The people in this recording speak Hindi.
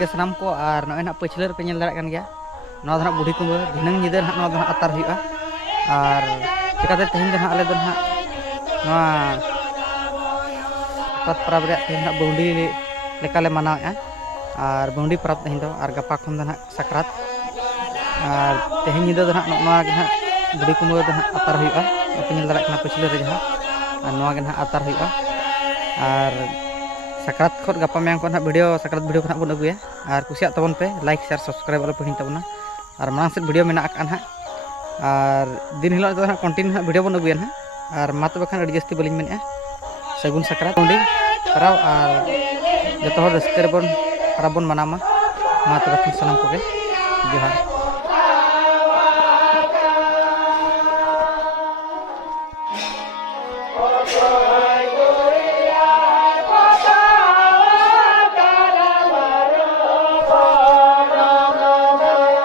गे सनाम को और नॉय ना पछलर पे नेल दाड़ा कान गया नॉ द बुढ़ी कुंबा धिनंग निदर ना नॉ द अतार हुआ और चिकाते तेहन द आले द ना सात परब रे तेहन ना बौंडी लेकाले मनावे और बौंडी परब तेहन दो और गपा खन द ना सकरात और तेहन निदा द ना गे ना बुढ़ी कुंबा द ना अतार हुआ पे नेल दाड़ा कान पछलर रे जहां और नॉ गे ना अतार हुआ और सकरात खत गपा मैंग को ना वीडियो सकरात वीडियो को बन अगुया और कुसिया तबन पे लाइक शेयर सब्सक्राइब वाला पे तबना और मांग से वीडियो मेना ना और दिन हिलो तो कंटिन्यू ना वीडियो बन अगुया ना और मा तबे खान जस्ती बलिंग मेने सगुन सकरात बौंडी परब और जो रस्कर बन परब बन मनामा मा तबे खान सनाम को जोहार।